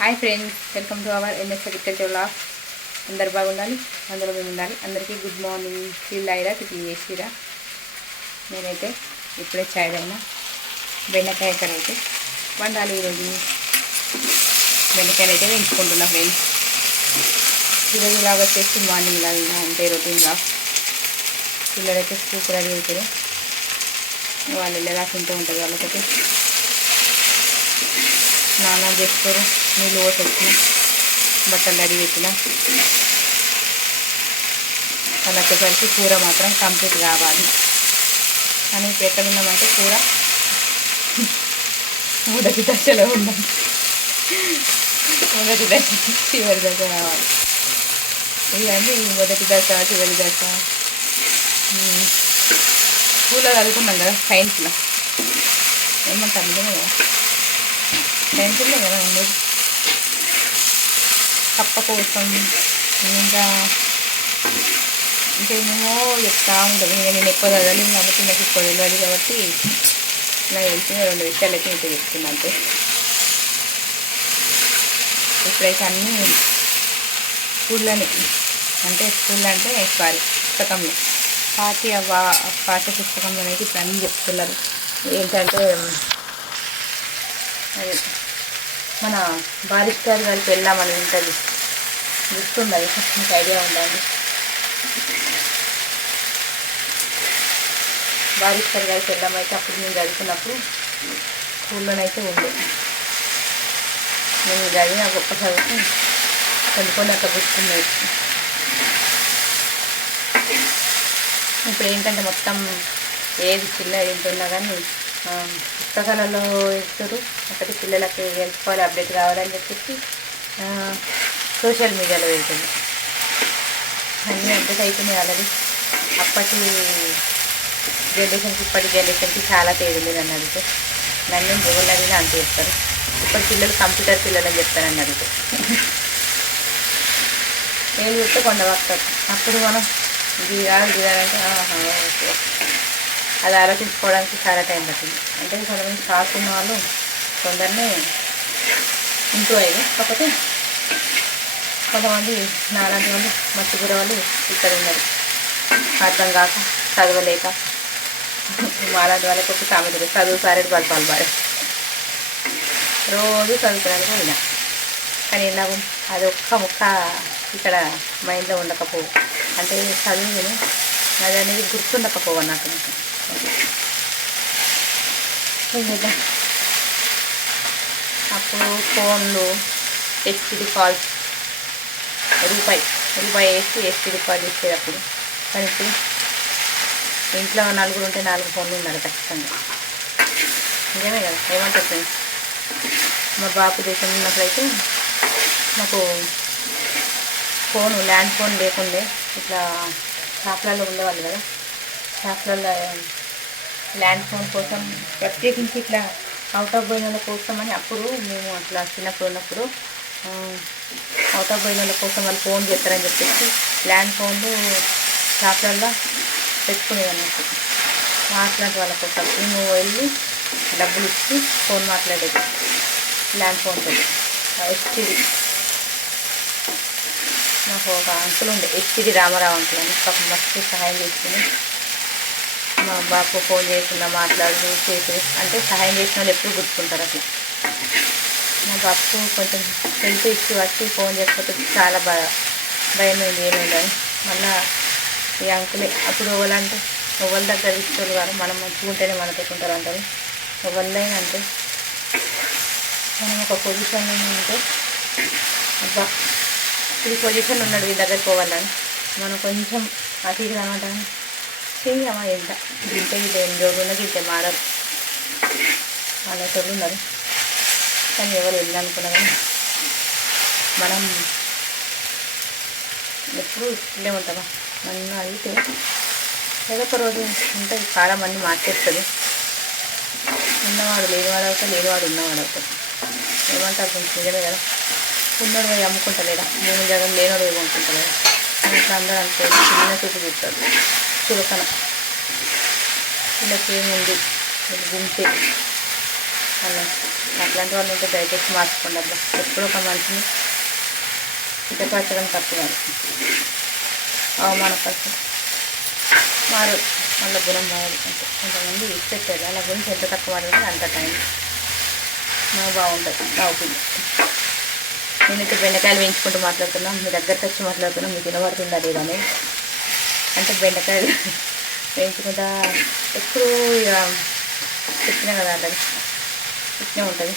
Hi friends, welcome to our NS agriculture vlogs. అందరు బాగుండాలి, అందులో మేము ఉండాలి. అందరికీ గుడ్ మార్నింగ్. ఫీల్ అయ్యారా, టిఫిన్ చేసిరా? నేనైతే ఇప్పుడే చాయ్ తాగినా. బెండకాయ కర్రీ అయితే వండాలి. ఈరోజు బెండకాయలు అయితే వేయించుకుంటున్నా ఫ్రెండ్స్. ఈరోజు లాగా వచ్చేసి మార్నింగ్ లాగా అంటే రొటీన్ లాగా. పిల్లలైతే స్కూల్ రెడీ అవుతారు. వాళ్ళు వెళ్ళేదాకా ఇంటూ ఉంటుంది. వాళ్ళకైతే స్నానం చేస్తారు, నీళ్ళు పోసి వచ్చిన, బట్టలు రెడీ పెట్టిన. వాళ్ళు వచ్చేసరికి కూర మాత్రం కంప్లీట్ కావాలి. కానీ ఇప్పుడు ఎక్కడ ఉన్నామంటే కూర మొదటి దశలో ఉన్నాం. మొదటి దశ చివరి దశ రావాలి. ఇవన్నీ మొదటి దశ, చివరి దశ. స్కూల్లో చదువుకున్నాం కదా, సైన్స్లో ఏమంటారు నిజమే కదా, సైన్స్లో కదా ఉండేది. కప్ప కోసం ఇంకేమేమో చెప్తా ఉంటుంది. ఇంకా నేను ఎక్కువ చదవలేదు కాబట్టి నాకు ఎక్కువ తెలియదు కాబట్టి నాకు తెలిసిన 2 విషయాలు అయితే ఇంత చెప్తున్నా అంతే. ఇప్పుడైతే అన్నీ స్కూల్లో అంటే పుస్తకంలో పాఠ్య పుస్తకంలో అయితే ఇప్పుడు అన్నీ చెప్తున్నారు. ఏంటంటే మన బారిస్టర్ గారికి వెళ్ళామని ఉంటుంది, గుర్తుండాలి. మీకు ఐడియా ఉండాలి. బారిస్టర్ గారికి వెళ్ళామైతే అప్పుడు నేను చదువుకున్నప్పుడు స్కూల్లోనైతే ఉండే. నేను చదివిన గొప్ప చదువుకు కొన్ని అట్లా గుర్తున్నాయి. ఇప్పుడు ఏంటంటే మొత్తం ఏది చిన్న ఏంటున్నా కానీ పుస్తకాలలో ఇస్తారు. ఒకటి పిల్లలకి తెలుసుకోవాలి, అప్డేట్ కావాలని చెప్పేసి సోషల్ మీడియాలో వెళ్తుంది. అన్నీ అప్డేట్ అవుతున్నాయి ఆల్రెడీ. అప్పటి జనరేషన్కి ఇప్పటి జనరేషన్కి చాలా తేడా ఉంది. నన్ను అడిగితే నన్ను ఎవరు అడిగినా అంత చెప్తారు. ఇప్పటి పిల్లలు కంప్యూటర్ పిల్లలు అని చెప్తారని అడిగితే ఏం చెప్తే కొండవస్తారు. అప్పుడు మనం దిగాలంటే ఓకే, అది ఆలోచించుకోవడానికి చాలా టైం పట్టింది. అంటే కొంతమంది షార్ప్ ఉన్న వాళ్ళు తొందరనే ఇంప్రూవ్ అయ్యారు. కాకపోతే కొంతమంది నాలాంటి వాళ్ళు మర్చిపోయే వాళ్ళు ఇక్కడ ఉన్నారు. అర్థం కాక, చదవలేక. మాలాంటి వాళ్ళకి ఒక సామెత, చదువు సారేడు బలపాలు పాడే. రోజు చదువుకోవడానికి పోయినా కానీ ఎలాగో అది ఒక్క ముక్క ఇక్కడ మైండ్లో ఉండకపోవు. అంటే చదువుని అది అనేది గుర్తుండకపోవు అన్నట్టు. అప్పుడు ఫోన్లు ఎస్టీడీ కాల్స్ రూపాయి వేసి ఎస్టీడీ కాల్ చేసేటప్పుడు. కానీ ఇప్పుడు ఇంట్లో 4 ఉంటే 4 ఫోన్లు ఉన్నారు ఖచ్చితంగా. నిజమే కదా, ఏమంటారు ఫ్రెండ్స్? మా బాపు దేశం ఉన్నప్పుడైతే నాకు ల్యాండ్ ఫోన్ లేకుండే. ఇట్లా షాప్లలో ఉండేవాళ్ళు కదా, షాప్లలో ల్యాండ్ ఫోన్ కోసం ప్రత్యేకించి ఇట్లా అవుట్ ఆఫ్ బోయినల కోసం అని అప్పుడు మేము అట్లా చిన్నప్పుడు ఉన్నప్పుడు అవుట్ ఆఫ్ బోయినల కోసం వాళ్ళు ఫోన్ చేస్తారని చెప్పేసి ల్యాండ్ ఫోన్లు షాప్లలో పెట్టుకునేదన్నట్టు. మాట్లాడే వాళ్ళ కోసం మేము వెళ్ళి డబ్బులు ఇచ్చి ఫోన్ మాట్లాడేది ల్యాండ్ ఫోన్తో. ఎస్టీడీ నాకు ఒక అంకుల్ ఉండే, ఎస్టీడీ రామారావు అంకుల్ అని. పాపం మస్తు సహాయం చేసుకుని మా బాపు ఫోన్ చేయకుండా మాట్లాడుతూ చేసి, అంటే సహాయం చేసిన వాళ్ళు ఎప్పుడు గుర్తుకుంటారు అట్లా. మా బాపు కొంచెం హెల్త్ ఇష్యూ వచ్చి ఫోన్ చేయకపోతే చాలా భయం అయింది ఏమైందని. మళ్ళీ ఈ అంకులే అప్పుడు ఎవరంటే ఎవరి దగ్గర ఇస్తారు కాదు, మనం మంచిగా ఉంటేనే మనతో ఉంటారు అంటారు. ఎవరినైనా అంటే మనం ఒక పొజిషన్ ఉంటే అబ్బా ఈ పొజిషన్ ఉన్నాడు వీళ్ళ దగ్గర పోవాలని మనం కొంచెం అటు ఇది అనమాట. చెయ్యమ్మా ఎంత గింటే గిట్టే 8 రోజులు ఉన్న గింటే మారరు అన్నట్టు ఉన్నారు. కానీ ఎవరు వెళ్ళాలనుకున్నా కానీ మనం ఎప్పుడు ఇట్లే ఉంటామా? నన్ను అడిగితే ఏదో ఒక రోజు ఉంటుంది, చాలా మంది మార్చేస్తుంది. ఉన్నవాడు లేనివాడు అవుతాడు, లేనివాడు ఉన్నవాడు అవుతాడు. ఏమంటారు కొంచెం నిజమే కదా. ఉన్నోడు పోయి అమ్ముకుంటలేడా, భూమి జగన్ లేనోడు పోయి అమ్ముకుంటలేదా? అట్లా అందరూ అనుకోండి, చిన్న చూపు చూస్తారు. చులకన వీళ్ళకి ఏముంది, గుంటే అన్న అట్లాంటి వాళ్ళు ఉంటే దయచేసి మార్చుకోండి అబ్బా. ఎప్పుడో ఒక మనిషిని ఇతపరచడం తప్పు కాదు, అవమానపరచడం మారు మళ్ళీ గుణం మారదు. అంటే కొంతమంది ఇష్టపడతారు అలా గురించి ఎంత తక్కువ మాట్లాడితే అంత టైం నాకు బాగుంటుంది. నా ఒపీనియన్. నేనైతే బెండకాయలు వేయించుకుంటూ మాట్లాడుతున్నా, మీ దగ్గరకు వచ్చి మాట్లాడుతున్నా, మీకు వినబడుతుందా లేదని. అంటే బెండకాయలు వేయించుకుంటా ఎప్పుడు ఇక చెప్పినా కదా అట్లా ఇట్నే ఉంటుంది.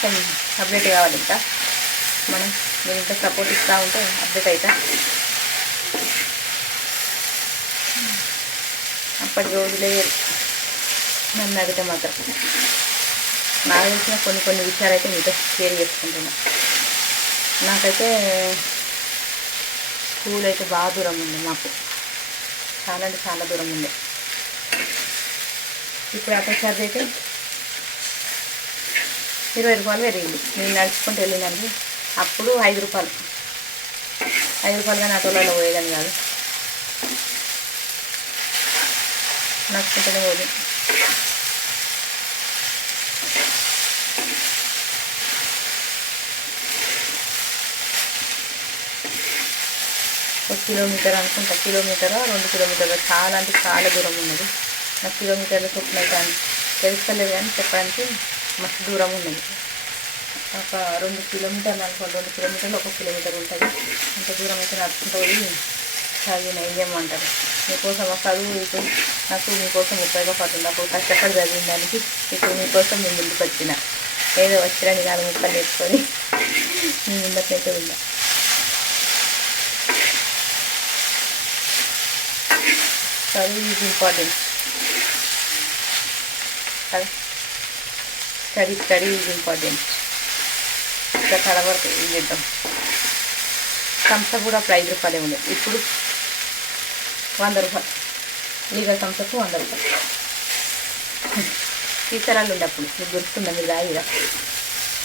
కొంచెం అప్డేట్ కావాలి ఇంకా మనం. మీరు ఇంకా సపోర్ట్ ఇస్తూ ఉంటే అప్డేట్ అవుతా. అప్పటి రోజులే నన్ను అడిగితే మాత్రం నాకు తెలిసిన కొన్ని విషయాలు అయితే మీతో షేర్ చేసుకుంటున్నా. నాకైతే స్కూల్ అయితే బాగా దూరం ఉంది మాకు, చాలా అంటే చాలా దూరం ఉంది. ఇప్పుడు ఆటో ఛార్జ్ అయితే 20 రూపాయలు పెరిగింది. నేను నడుచుకుంటూ వెళ్ళినాను. అప్పుడు 5 రూపాయలు కానీ ఆటోలలో పోయేదని కాదు, నడుచుకుంటూనే పోదు. ఒక కిలోమీటర్ అనుకుంటా, కిలోమీటరా 2 కిలోమీటర్లు, చాలా అంటే చాలా దూరం ఉన్నది. నాకు కిలోమీటర్ల చొప్పున అయితే తెలుస్తలేదు కానీ చెప్పడానికి మస్తు దూరం ఉన్నది. ఒక 2 కిలోమీటర్లు అనుకోండి, 2 కిలోమీటర్లు 1 కిలోమీటర్ ఉంటుంది. అంత దూరం అయితే నడుచుకుంటూ పోయి చదివిన ఏమంటారు. మీకోసం ఆ చదువు ఇప్పుడు నాకు మీకోసం ఉపయోగపడుతుంది. అప్పుడు కష్టపడి చదివిన దానికి ఇప్పుడు మీకోసం మీ ముందుకు వచ్చిన, ఏదో వచ్చిరని 4 ముక్కలు వేసుకొని మీ ముందకైతే ఉందా. చదువు ఈజ్ ఇంపార్టెంట్ కదా. Study is important. ఇంకా తడబడితే ఏం చేద్దాం. సంస్థ కూడా అప్పుడు 5 రూపాయలే ఉండేది, ఇప్పుడు 100 రూపాయలు. లీగల్ సంస్థకు 100 రూపాయలు. సీసరాలు ఉండే అప్పుడు మీకు గుర్తుందా? మీరు రాయిరా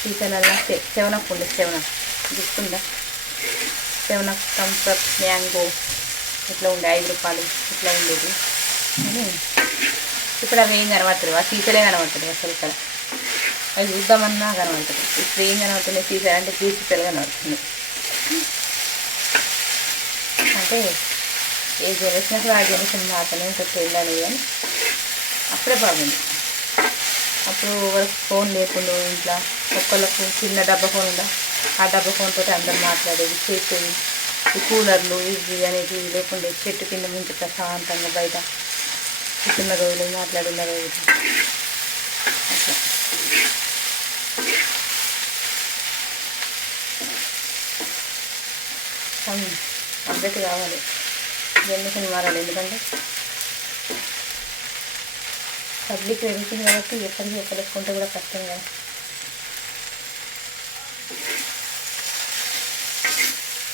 సీసరాల 7 ఉండే, 7 గుర్తుందా? 7 థమ్స్అప్ మ్యాంగో ఇట్లా ఉండే 5 రూపాయలు ఇట్లా ఉండేది. ఇప్పుడు అవి ఏం కనబడుతుంది, ఆ సీసలే కనబడుతుంది అసలు. ఇక్కడ అవి చూద్దామన్నా కనబడుతుంది. ఇప్పుడు ఏం కనబడుతున్నాయి సీసలు అంటే సీసలు కనబడుతుంది. అంటే ఏ జనరేషన్ అసలు ఆ జనరేషన్ మాత్రమే ఉంటుంది వెళ్ళాలి. కానీ అప్పుడే బాగుంది. అప్పుడు వాళ్ళకి ఫోన్ లేకుండా ఇంట్లో ఒక్కళ్ళకు చిన్న డబ్బా ఫోన్ ఉందా, ఆ డబ్బా ఫోన్తో అందరు మాట్లాడేది చేసేది. ఈ కూలర్లు ఇవి అనేది లేకుండా చెట్టు కింద నుంచి ప్రశాంతంగా బయట చిన్న రోజులు మాట్లాడిన రోజులు అట్లా. అప్డేట్ కావాలి, జనరేషన్ మారాలి. ఎందుకంటే పబ్లిక్ పెరుగుతుంది కాబట్టి ఎక్కడికి ఒక్కలేసుకుంటే కూడా కష్టం కదా.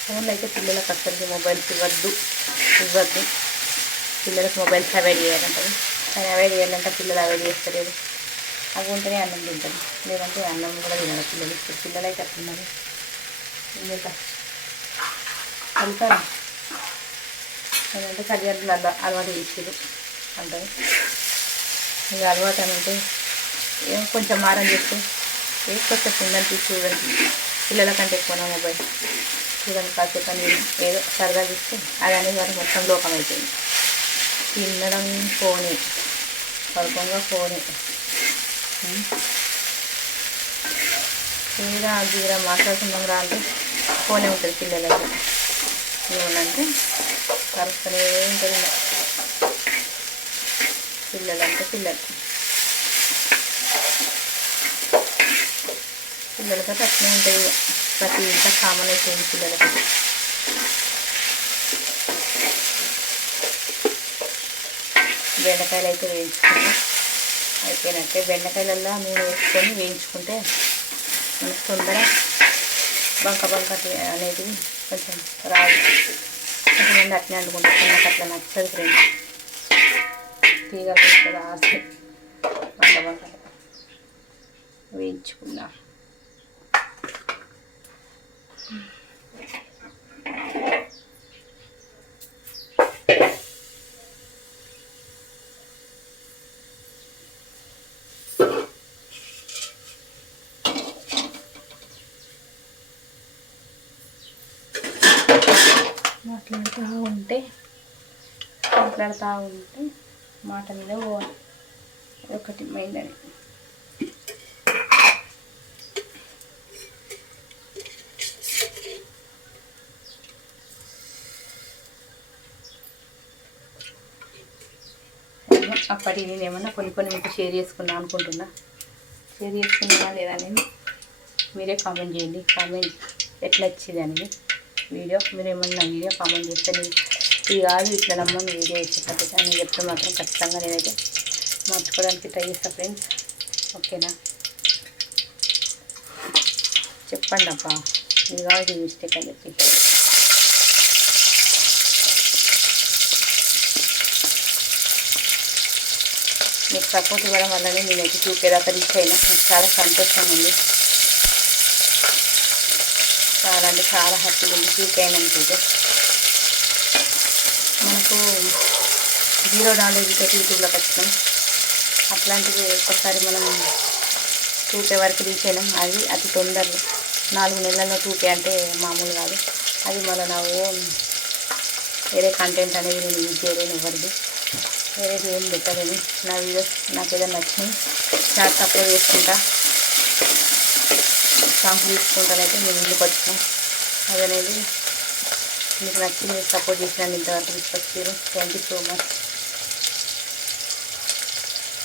ఫోన్లో అయితే పిల్లలకు అసలు మొబైల్స్ ఇవ్వద్దు. పిల్లలకు మొబైల్స్ అవాయిడ్ చేయాలంటారు, కానీ అవాయిడ్ చేయాలంటే పిల్లలు అవాయిడ్ చేస్తలేదు. అవి ఉంటేనే అన్నం తింటారు, లేదంటే అన్నం కూడా తినరు పిల్లలు. ఇప్పుడు పిల్లలు అయితే అట్లున్నారు. ఇంకా వెళ్తారు అంటే తల్లిదండ్రులు అలవాటు చేసేది అంటారు. ఇక అలవాటు అని అంటే ఏం కొంచెం మారం చేస్తే కొంచెం ఉందని తీసి చూడండి. పిల్లల కంటే ఎక్కువ మొబైల్ చూడండి, కాసేపు అని ఏదో సరదా ఇస్తే అది అనేది వారికి మొత్తం లోకం అయిపోయింది. తినడం ఫోనే, పడుకోగా ఫోనే, తీరా గీరా మాట్లాడుకుందాం రా అంటే ఫోనే ఉంటుంది పిల్లలకి. ఏమనంటే కరుస్తూనే ఉంటుంది పిల్లలంటే పిల్లలతో అట్నే ఉంటుంది. ప్రతి ఇంత కామన్ అయిపోయింది పిల్లలకి. బెండకాయలు అయితే వేయించుకుని అయిపోయినట్టే. బెండకాయలల్లో నూనె వేసుకొని వేయించుకుంటే మనకు తొందర బంక అనేది కొంచెం రాదు. కొంతమంది అట్నే అనుకుంటారు, నాకు అట్లా నచ్చదు ఫ్రెండ్స్. తీగలు వస్తుంది ఆసి బంక వేయించుకున్నా. మాట్లాడుతూ ఉంటే మాట మీద పోవాలి ఒకటి మైందని. అప్పటి నేను ఏమన్నా కొన్ని మీకు షేర్ చేసుకున్నా అనుకుంటున్నా. షేర్ చేసుకున్నా లేదా నేను మీరే కామెంట్ చేయండి. కామెంట్ ఎట్లా వచ్చింది అనేది వీడియో. మీరు ఏమన్నా వీడియో కామెంట్ చేస్తే ఇది కాదు ఇట్లా నమ్మని వీడియో ఇష్టపడి అని చెప్తే మాత్రం ఖచ్చితంగా నేనైతే మార్చుకోవడానికి ట్రై చేస్తాను ఫ్రెండ్స్. ఓకేనా? చెప్పండి అబ్బా ఇది కాదు ఇది మిస్టేక్ అని చెప్పి. మీకు సపోర్ట్ ఇవ్వడం వల్లనే నేనైతే 2K దాకా రీచ్ అయినా. నాకు చాలా సంతోషంగా ఉంది, చాలా అంటే చాలా హ్యాపీగా ఉంది. 2K అయినందుకైతే మనకు జీరో నాలెడ్జ్ తోటి యూట్యూబ్లోకి వచ్చినాం. అట్లాంటిది ఒక్కసారి మనం 2K వరకు రీచ్ అయినాం. అది అతి తొందరలో 4 నెలల్లో 2K అంటే మామూలు కాదు. అది మళ్ళీ నా ఓన్ వేరే కంటెంట్ అనేది నేను యూజ్ చేయలేను, ఎవరిది వేరేది ఏం పెట్టలేను. నా వీడియోస్ నాకు ఏదైనా నచ్చినాయి షార్ట్స్ అప్లోడ్ చేసుకుంటా, సాంగ్స్ తీసుకుంటానైతే నేను ముందుకు వచ్చినాం. అదనేది మీకు నచ్చి మీరు సపోర్ట్ చేసినాను ఇంతవరకు తీసుకొచ్చారు. Thank you so much.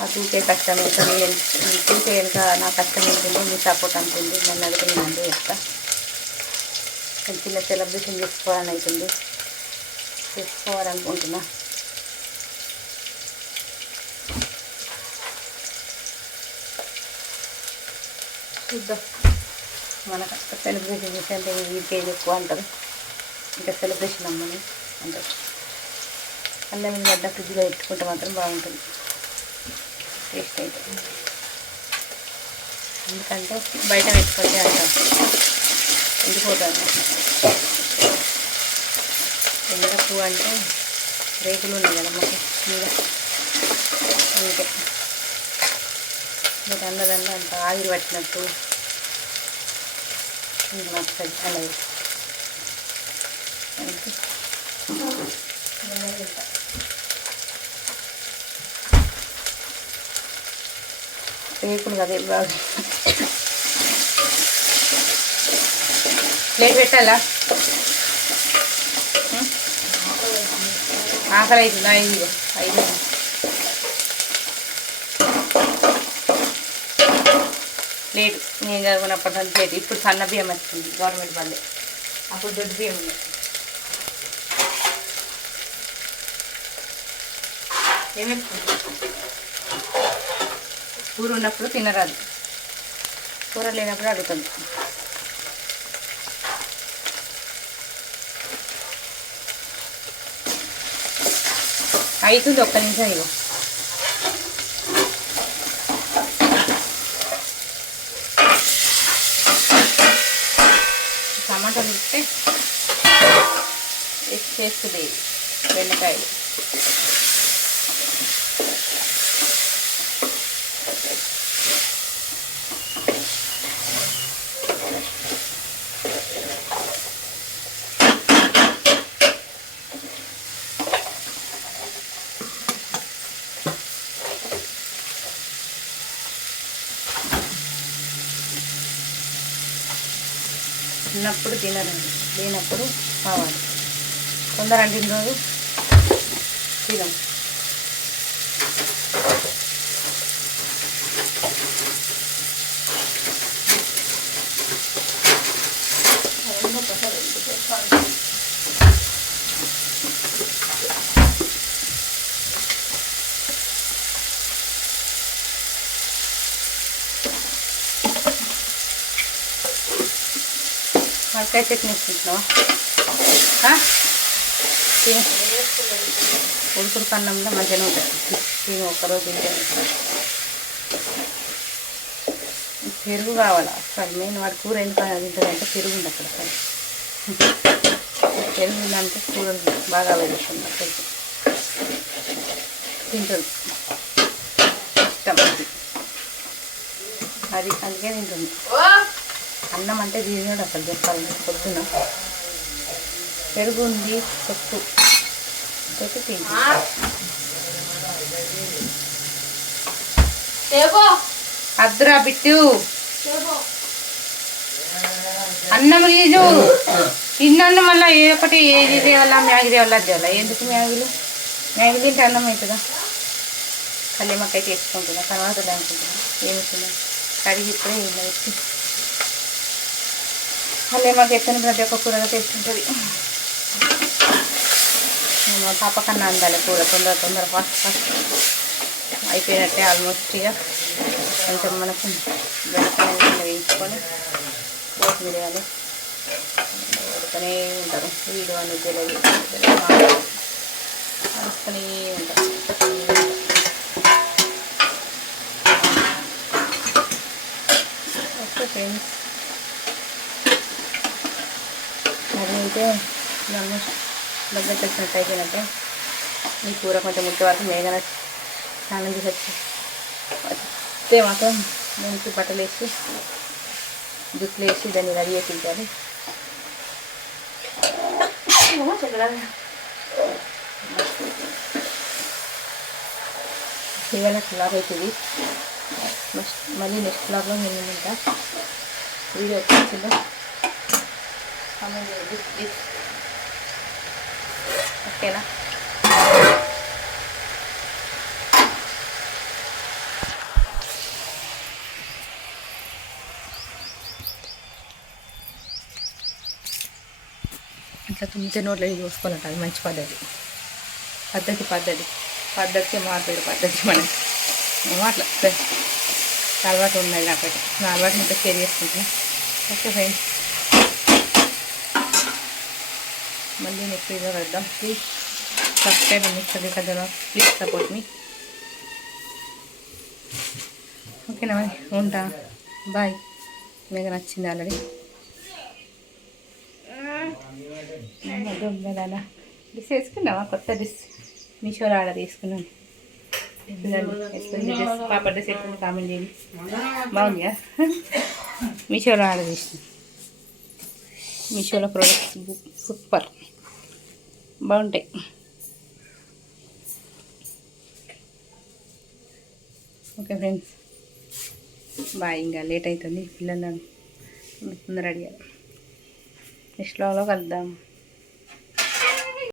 ఆ 2K కష్టం ఉంటుంది, 2K వెనుక నా కష్టం ఉంటుంది, మీ సపోర్ట్ అనుకుంది. నన్ను అడిగితే నేను అంతే చెప్తా. చిన్న సెలబ్రేషన్ చేసుకోవాలనుకుంటున్నా. చూద్దాం. మన సెలబ్రేషన్ చేసి అంటే వీకేజ్ ఎక్కువ అంటారు, ఇంకా సెలబ్రేషన్ అమ్మని అంటారు. అల్లం గడ్డ ఫ్రిడ్జ్లో పెట్టుకుంటే మాత్రం బాగుంటుంది టేస్ట్ అయితే. ఎందుకంటే బయట పెట్టుకుంటే అంటారు ఎండిపోతాను. ఎందుకు అంటే రేకులు ఉన్నాయి కదా మాకు మీద, అందుకే మీరు అన్నదన్న అంత ఆవిరి పట్టినట్టు నచ్చదు అలాగే. రేకులు కదా బాగా ప్లేట్ పెట్టాలా? ఆకలి అవుతుందా? 5 ప్లేట్ నేను చదువుకున్నప్పటి ప్లేట్. ఇప్పుడు సన్న బియ్యం వచ్చింది గవర్నమెంట్ వాళ్ళే, అప్పుడు దొడ్డు బియ్యం ఉన్నాయి. కూర ఉన్నప్పుడు తినరాదు, కూర లేనప్పుడు అడుగుతుంది. అవుతుంది, ఒక్క నిమిషం. ఇగో టమాటాలు ఇస్తే చేస్తుంది బెండకాయలు. ఉన్నప్పుడు తినరండి, లేనప్పుడు కావాలి. తొందర అంటిన రోజు తినం. వంకాయ చట్నీ వేసుకుంటున్నావా? ఉడుకుడు కన్నంలో మంచిగా ఉంటుంది. నేను ఒక్కరోజు తింటాను. పెరుగు కావాలా అసలు మెయిన్. వాడు కూర ఎందుకు తింటుందంటే పెరుగు ఉంది అక్కడ. పెరుగు ఉందంటే కూర బాగా వెళ్తుంది అక్కడికి, తింటుంది. ఇష్టం అది, అందుకే తింటుంది. అన్నం అంటే తినడు అసలు చెప్పాలంటే. పొద్దున పెరుగు ఉంది, తొక్కు తొక్కు తింది. అద్దురా బిట్టు అన్నం లేదు తిన్నాను. మళ్ళీ ఏ ఒకటి ఏది తేవాలా, మ్యాగీ తేవాలా తేవాలా. ఎందుకు మ్యాగీలు తింటే అన్నం అవుతుందా? కల్లిమక్కై చేసుకుంటున్నా, తర్వాత అనుకుంటున్నా. ఏమిస్తున్నా కడిగి ఇప్పుడే ఇలా వచ్చి కల్లిమక్క ఎత్తని ప్రతి ఒక్క కూరగా తెచ్చుకుంటుంది. మా పాప కన్నా అందాలి కూర తొందర ఫాస్ట్ అయిపోయినట్టే ఆల్మోస్ట్. ఇక కొంచెం మనకు బెండకాయ వేయించుకొని కొత్తిమీర వేయాలి. ఉడకనే ఉంటారు వీడు అనేది తెలియదు, వస్తూనే ఉంటారు. ఓకే ఫ్రెండ్స్, మరి అయితే ఆల్మోస్ట్ దగ్గరికి వచ్చినట్టు అయిపోయినట్టే. ఈ కూర కొంచెం ముట్టే వరకు మేఘన స్నానం చేసి వస్తే మాత్రం దానికి బట్టలు వేసి జుట్లు వేసి దాన్ని రెడీ చేసి తింటారు. ఇవాళ క్లాగ్ అవుతుంది. మళ్ళీ నెక్స్ట్ క్లాగ్లో నేను ఇంకా వీడియో వచ్చిందో కామెంట్ చేయండి ప్లీజ్. ఓకేనా? ఇట్లా తుంచే నోట్లో ఇది చూసుకోవాలంట, అది మంచి పద్ధతి మాట్లాడే పద్ధతి మనకి అట్లా అలవాటు ఉన్నది నాకైతే. నా అలవాటు ఇంకా షేర్ చేసుకుంటున్నాను. ఓకే ఫ్రెండ్స్, మళ్ళీ నెక్స్ట్ వీడియో కలుద్దాం. ప్లీజ్ సబ్స్క్రైబ్ అండ్ నెక్స్ట్ కదా, ప్లీజ్ సపోర్ట్ మీ. ఓకేనా? మరి ఉంటా, బాయ్. మీకు నచ్చింది ఆల్రెడీ డిస్ వేసుకున్నావా? కొత్త డిస్ మీషోలో ఆర్డర్ తీసుకున్నాను. పాప డ్రెస్ ఎప్పుడు కామెంట్ చేయండి. బాగుందిగా? మీషోలో ఆర్డర్ చేసిన మీషోలో ప్రోడక్ట్స్ సూపర్ బాగుంటాయి. Okay friends, bye. ఇంకా లేట్ అవుతుంది, పిల్లలు తొందర రెడీ అయ్యారు. నెక్స్ట్ వ్లాగ్లో కలుద్దాం.